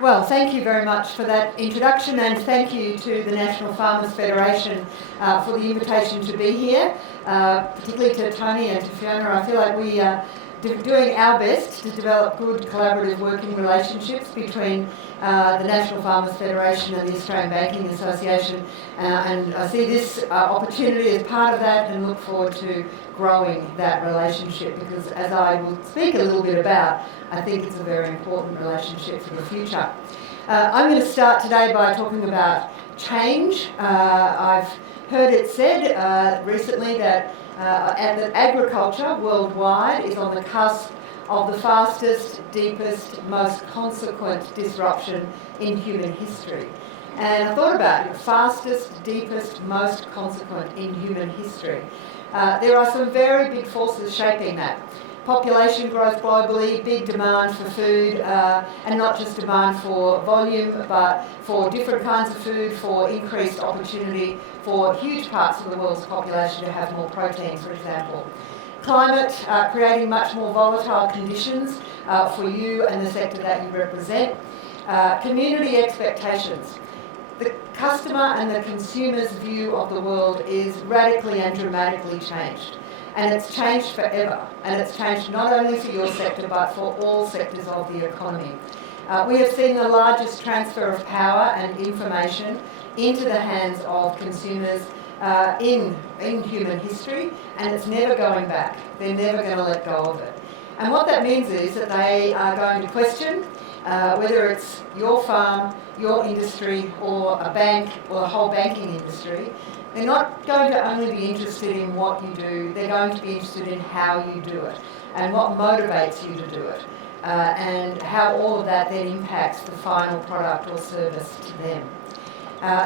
Well, thank you very much for that introduction, and thank you to the National Farmers Federation for the invitation to be here, particularly to Tony and to Fiona. I feel like we are doing our best to develop good collaborative working relationships between the National Farmers Federation and the Australian Banking Association, and I see this opportunity as part of that and look forward to growing that relationship, because as I will speak a little bit about, I think it's a very important relationship for the future. I'm going to start today by talking about change. I've heard it said recently that agriculture worldwide is on the cusp of the fastest, deepest, most consequent disruption in human history. And I thought about it, fastest, deepest, most consequent in human history. There are some very big forces shaping that. Population growth globally, big demand for food, and not just demand for volume, but for different kinds of food, for increased opportunity for huge parts of the world's population to have more protein, for example. Climate, creating much more volatile conditions for you and the sector that you represent. Community expectations. The customer and the consumer's view of the world is radically and dramatically changed. And it's changed forever. And it's changed not only for your sector, but for all sectors of the economy. We have seen the largest transfer of power and information into the hands of consumers in human history, and it's never going back. They're never going to let go of it. And what that means is that they are going to question whether it's your farm, your industry, or a bank, or a whole banking industry. They're not going to only be interested in what you do, they're going to be interested in how you do it and what motivates you to do it, and how all of that then impacts the final product or service to them.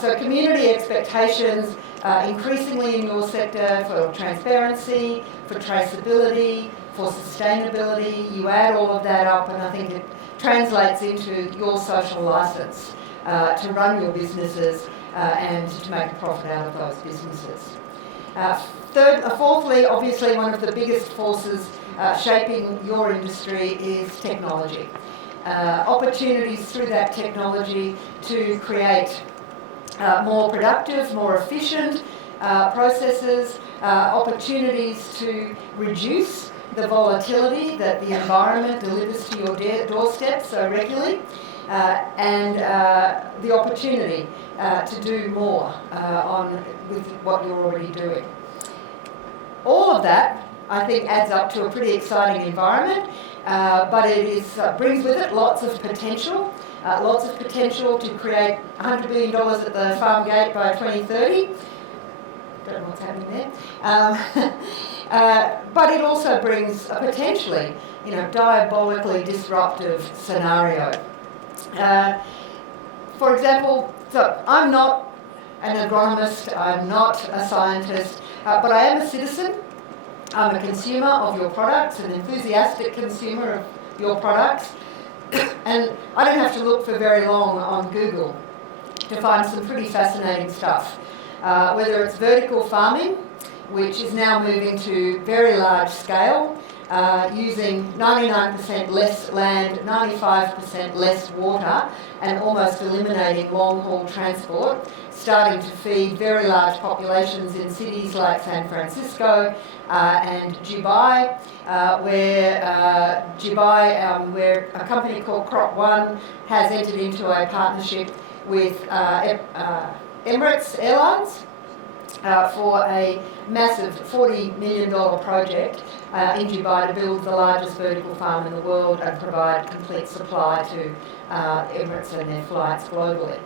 So community expectations, increasingly in your sector, for transparency, for traceability, for sustainability. You add all of that up and I think it translates into your social licence to run your businesses and to make a profit out of those businesses. Fourthly, obviously one of the biggest forces shaping your industry is technology. Opportunities through that technology to create more productive, more efficient processes, opportunities to reduce the volatility that the environment delivers to your doorstep so regularly, and the opportunity to do more with what you're already doing. All of that, I think, adds up to a pretty exciting environment, but it brings with it lots of potential. Lots of potential to create $100 billion at the farm gate by 2030. Don't know what's happening there. But it also brings a potentially, diabolically disruptive scenario. For example, so I'm not an agronomist, I'm not a scientist, but I am a citizen. I'm a consumer of your products, an enthusiastic consumer of your products. And I don't have to look for very long on Google to find some pretty fascinating stuff. Whether it's vertical farming, which is now moving to very large scale, using 99% less land, 95% less water, and almost eliminating long-haul transport, starting to feed very large populations in cities like San Francisco and Dubai, where a company called Crop One has entered into a partnership with Emirates Airlines for a massive $40 million project in Dubai to build the largest vertical farm in the world and provide complete supply to Emirates and their flights globally.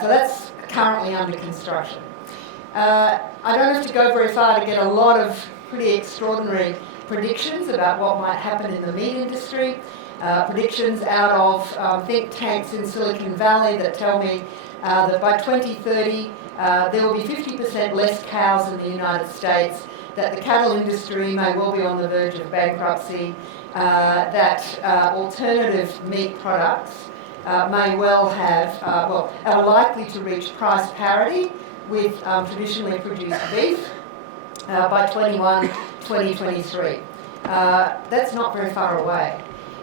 So that's currently under construction. I don't have to go very far to get a lot of pretty extraordinary predictions about what might happen in the meat industry, predictions out of think tanks in Silicon Valley that tell me that by 2030 there will be 50% less cows in the United States, that the cattle industry may well be on the verge of bankruptcy, that alternative meat products may well are likely to reach price parity with traditionally produced beef by 2023. That's not very far away.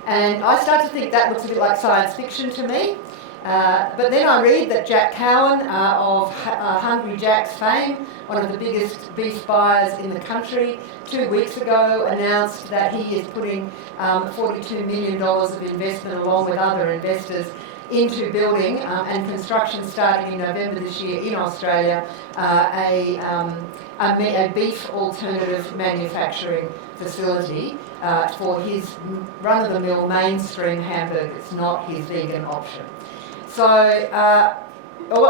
And I start to think that looks a bit like science fiction to me. But then I read that Jack Cowan of Hungry Jack's fame, one of the biggest beef buyers in the country, 2 weeks ago announced that he is putting $42 million of investment along with other investors into building and construction starting in November this year in Australia, a beef alternative manufacturing facility for his run-of-the-mill mainstream hamburgers, not his vegan option. So,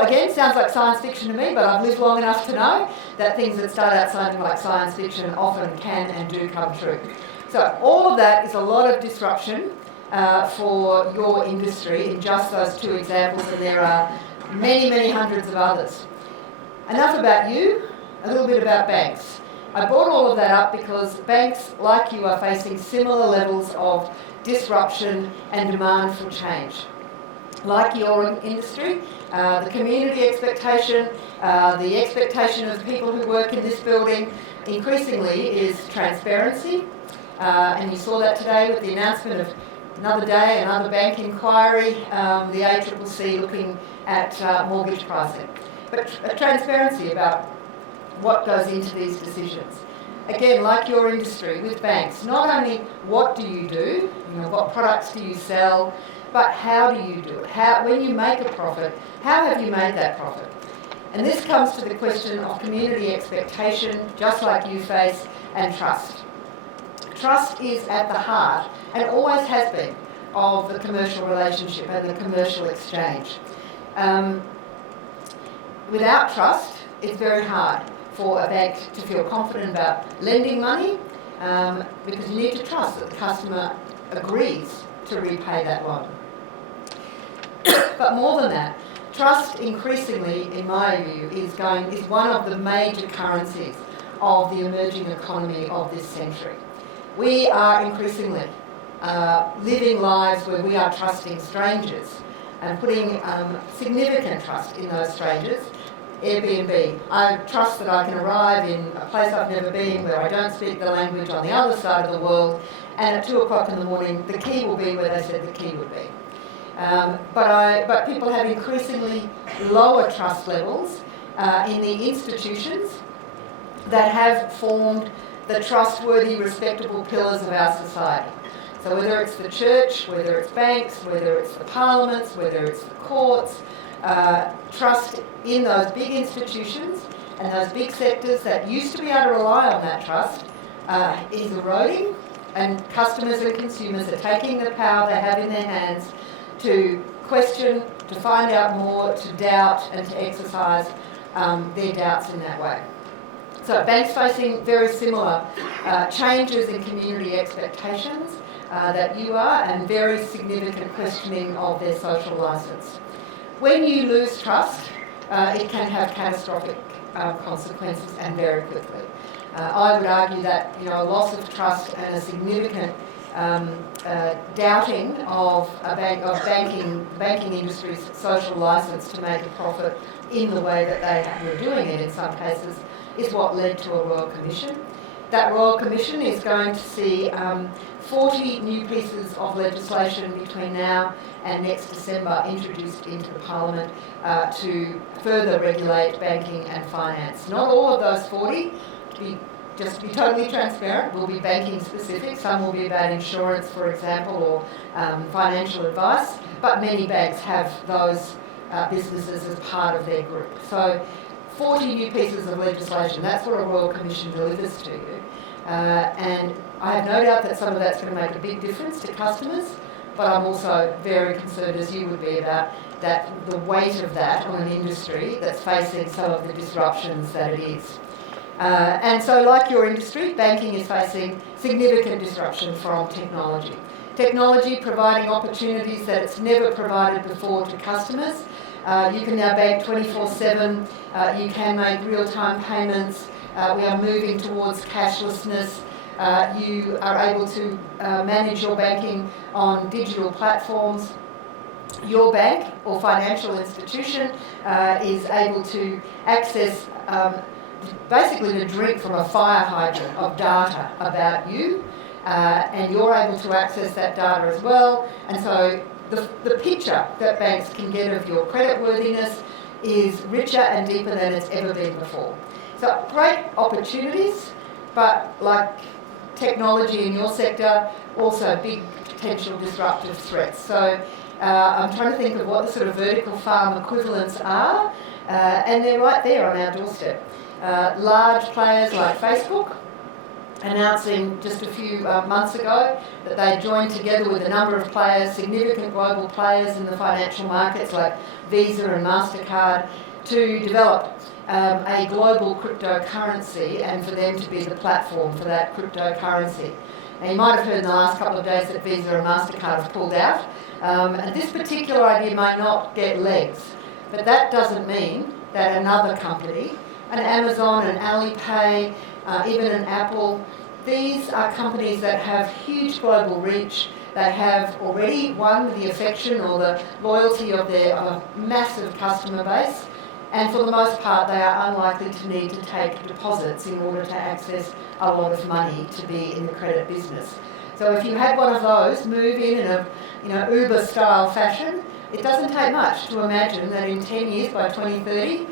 again, sounds like science fiction to me, but I've lived long enough to know that things that start out sounding like science fiction often can and do come true. So all of that is a lot of disruption for your industry in just those 2 examples, and there are many, many hundreds of others. Enough about you, a little bit about banks. I brought all of that up because banks, like you, are facing similar levels of disruption and demand for change. Like your industry, the community expectation, the expectation of people who work in this building increasingly is transparency. And you saw that today with the announcement of another day, another bank inquiry, the ACCC looking at mortgage pricing. But transparency about what goes into these decisions. Again, like your industry with banks, not only what do you do, what products do you sell, but how do you do it? When you make a profit, how have you made that profit? And this comes to the question of community expectation, just like you face, and trust. Trust is at the heart, and always has been, of the commercial relationship and the commercial exchange. Without trust, it's very hard for a bank to feel confident about lending money because you need to trust that the customer agrees to repay that loan. But more than that, trust increasingly, in my view, is one of the major currencies of the emerging economy of this century. We are increasingly living lives where we are trusting strangers and putting significant trust in those strangers. Airbnb. I trust that I can arrive in a place I've never been where I don't speak the language on the other side of the world, and at 2 o'clock in the morning the key will be where they said the key would be. But people have increasingly lower trust levels in the institutions that have formed the trustworthy, respectable pillars of our society. So whether it's the church, whether it's banks, whether it's the parliaments, whether it's the courts, trust in those big institutions and those big sectors that used to be able to rely on that trust is eroding, and customers and consumers are taking the power they have in their hands to question, to find out more, to doubt and to exercise their doubts in that way. So banks facing very similar changes in community expectations that you are, and very significant questioning of their social licence. When you lose trust, it can have catastrophic consequences, and very quickly. I would argue that a loss of trust and a significant doubting of banking industry's social licence to make a profit in the way that they were doing it in some cases is what led to a Royal Commission. That Royal Commission is going to see 40 new pieces of legislation between now and next December introduced into the Parliament to further regulate banking and finance. Not all of those 40, just to be totally transparent, will be banking specific. Some will be about insurance, for example, or financial advice, but many banks have those businesses as part of their group. So 40 new pieces of legislation, that's what a Royal Commission delivers to you. And I have no doubt that some of that's going to make a big difference to customers, but I'm also very concerned, as you would be, about that the weight of that on an industry that's facing some of the disruptions that it is. And so, like your industry, banking is facing significant disruption from technology. Technology providing opportunities that it's never provided before to customers. You can now bank 24/7, you can make real-time payments, we are moving towards cashlessness, you are able to manage your banking on digital platforms. Your bank or financial institution is able to access basically to drink from a fire hydrant of data about you, and you're able to access that data as well. And so the picture that banks can get of your creditworthiness is richer and deeper than it's ever been before. So great opportunities, but like technology in your sector, also big potential disruptive threats. So I'm trying to think of what the sort of vertical farm equivalents are, and they're right there on our doorstep. Large players like Facebook announcing just a few months ago that they joined together with a number of players, significant global players in the financial markets like Visa and MasterCard, to develop a global cryptocurrency and for them to be the platform for that cryptocurrency. Now, you might have heard in the last couple of days that Visa and MasterCard have pulled out, and this particular idea may not get legs, but that doesn't mean that another company, an Amazon, an Alipay, even an Apple, these are companies that have huge global reach. They have already won the affection or the loyalty of their massive customer base, and for the most part they are unlikely to need to take deposits in order to access a lot of money to be in the credit business. So if you had one of those move in a Uber style fashion, it doesn't take much to imagine that in 10 years, by 2030,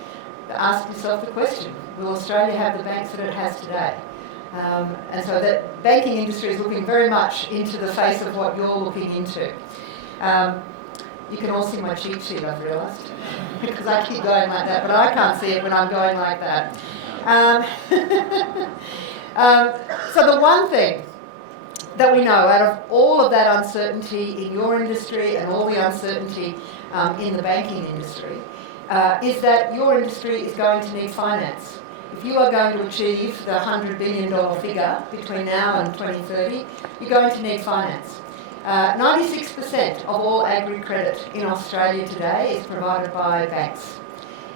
ask yourself the question, will Australia have the banks that it has today? And so the banking industry is looking very much into the face of what you're looking into. You can all see my cheat sheet, I've realised, because I keep going like that, but I can't see it when I'm going like that. So the one thing that we know out of all of that uncertainty in your industry and all the uncertainty in the banking industry is that your industry is going to need finance. If you are going to achieve the $100 billion figure between now and 2030, you're going to need finance. 96% of all agri-credit in Australia today is provided by banks.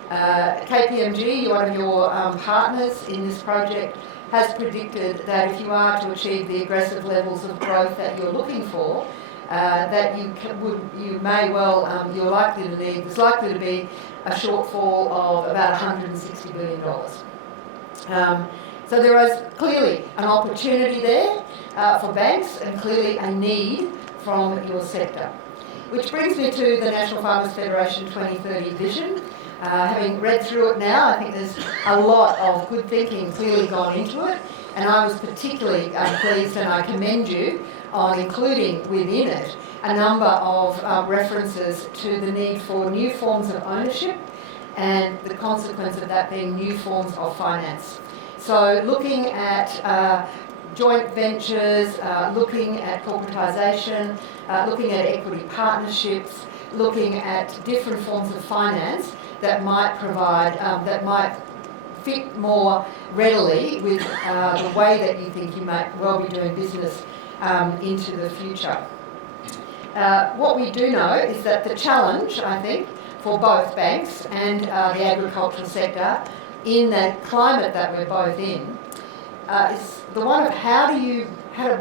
KPMG, one of your partners in this project, has predicted that if you are to achieve the aggressive levels of growth that you're looking for, that you're likely to need, there's likely to be a shortfall of about $160 billion. So there is clearly an opportunity there for banks and clearly a need from your sector. Which brings me to the National Farmers Federation 2030 vision. Having read through it now, I think there's a lot of good thinking clearly gone into it, and I was particularly pleased, and I commend you on including within it a number of references to the need for new forms of ownership and the consequence of that being new forms of finance. So looking at joint ventures, looking at corporatisation, looking at equity partnerships, looking at different forms of finance that might provide, that might fit more readily with the way that you think you might well be doing business into the future. What we do know is that the challenge, I think, for both banks and the agricultural sector in the climate that we're both in is the one of how do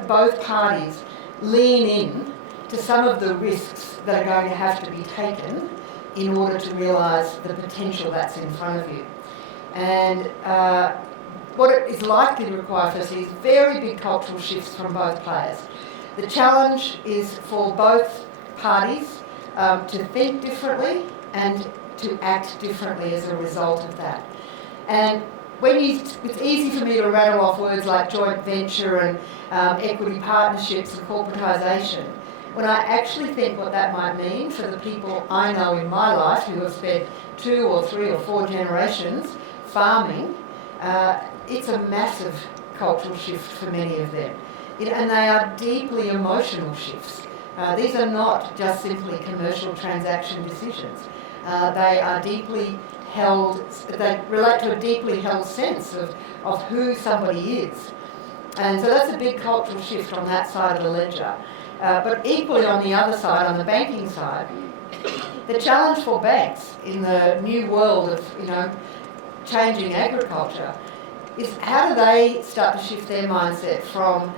both parties lean in to some of the risks that are going to have to be taken in order to realise the potential that's in front of you. And what it is likely to require firstly is very big cultural shifts from both players. The challenge is for both parties to think differently and to act differently as a result of that. And it's easy for me to rattle off words like joint venture and equity partnerships and corporatisation, when I actually think what that might mean for the people I know in my life who have spent 2 or 3 or 4 generations farming, it's a massive cultural shift for many of them. And they are deeply emotional shifts. These are not just simply commercial transaction decisions. They are deeply held, they relate to a deeply held sense of who somebody is. And so that's a big cultural shift on that side of the ledger. But equally on the other side, on the banking side, the challenge for banks in the new world of, changing agriculture is how do they start to shift their mindset from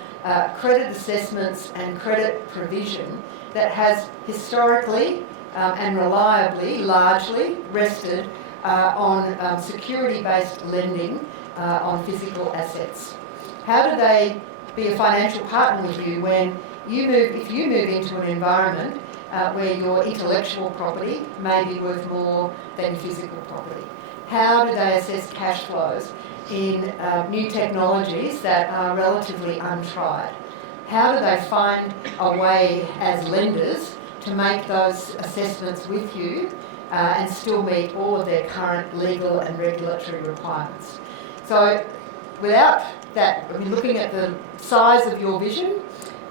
credit assessments and credit provision that has historically and reliably, largely rested on security-based lending on physical assets. How do they be a financial partner with you when if you move into an environment where your intellectual property may be worth more than physical property? How do they assess cash flows in new technologies that are relatively untried? How do they find a way as lenders to make those assessments with you and still meet all of their current legal and regulatory requirements? So without that, I mean, looking at the size of your vision,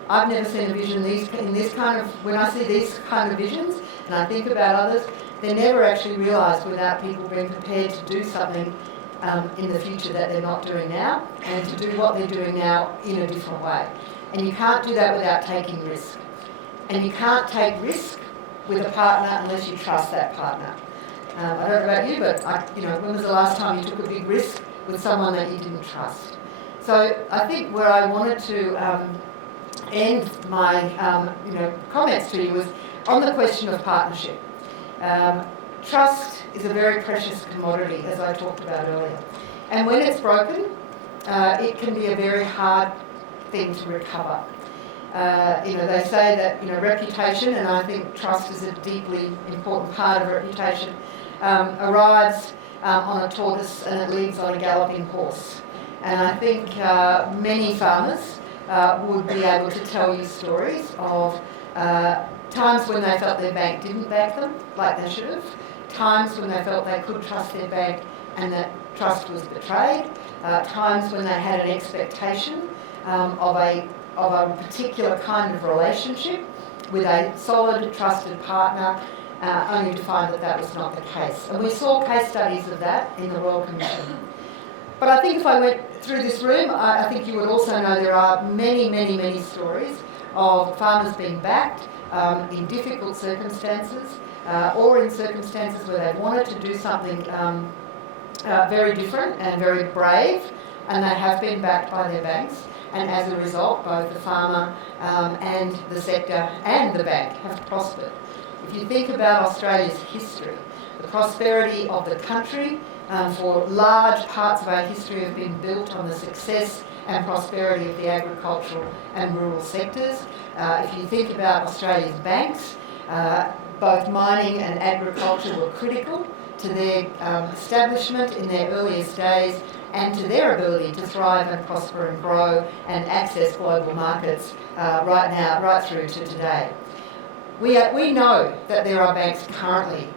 I've never seen a vision when I see these kind of visions and I think about others, they're never actually realised without people being prepared to do something in the future that they're not doing now, and to do what they're doing now in a different way. And you can't do that without taking risk. And you can't take risk with a partner unless you trust that partner. I don't know about you, but when was the last time you took a big risk with someone that you didn't trust? So I think where I wanted to end my comments to you was on the question of partnership. Trust is a very precious commodity, as I talked about earlier. And when it's broken, it can be a very hard thing to recover. They say that reputation, and I think trust is a deeply important part of reputation, arrives on a tortoise and it leaves on a galloping horse. And I think many farmers would be able to tell you stories of times when they felt their bank didn't back them like they should have, times when they felt they could trust their bank and that trust was betrayed, times when they had an expectation of a particular kind of relationship with a solid, trusted partner, only to find that that was not the case. And we saw case studies of that in the Royal Commission. But I think if I went through this room, I think you would also know there are many, many, many stories of farmers being backed in difficult circumstances or in circumstances where they wanted to do something very different and very brave, and they have been backed by their banks. And as a result, both the farmer and the sector and the bank have prospered. If you think about Australia's history, the prosperity of the country for large parts of our history have been built on the success and prosperity of the agricultural and rural sectors. If you think about Australia's banks, both mining and agriculture were critical to their establishment in their earliest days and to their ability to thrive and prosper and grow and access global markets right through to today. We know that there are banks currently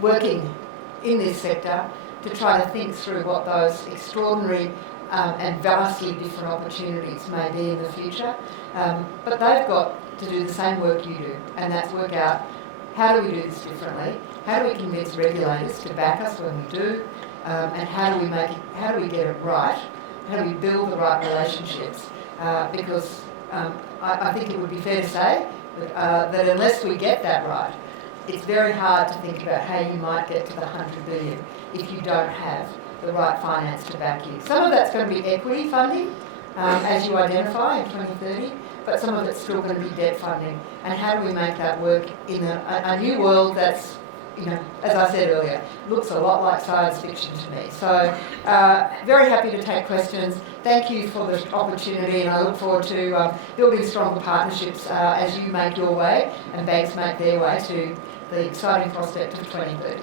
working in this sector to try to think through what those extraordinary and vastly different opportunities may be in the future. But they've got to do the same work you do, and that's work out how do we do this differently, how do we convince regulators to back us when we do, and how do we get it right, how do we build the right relationships, because I think it would be fair to say that unless we get that right, it's very hard to think about how you might get to the 100 billion if you don't have the right finance to back you. Some of that's going to be equity funding, as you identify in 2030, but some of it's still going to be debt funding. And how do we make that work in a new world that's, as I said earlier, looks a lot like science fiction to me. So very happy to take questions. Thank you for the opportunity, and I look forward to building stronger partnerships as you make your way and banks make their way to the exciting prospect of 2030.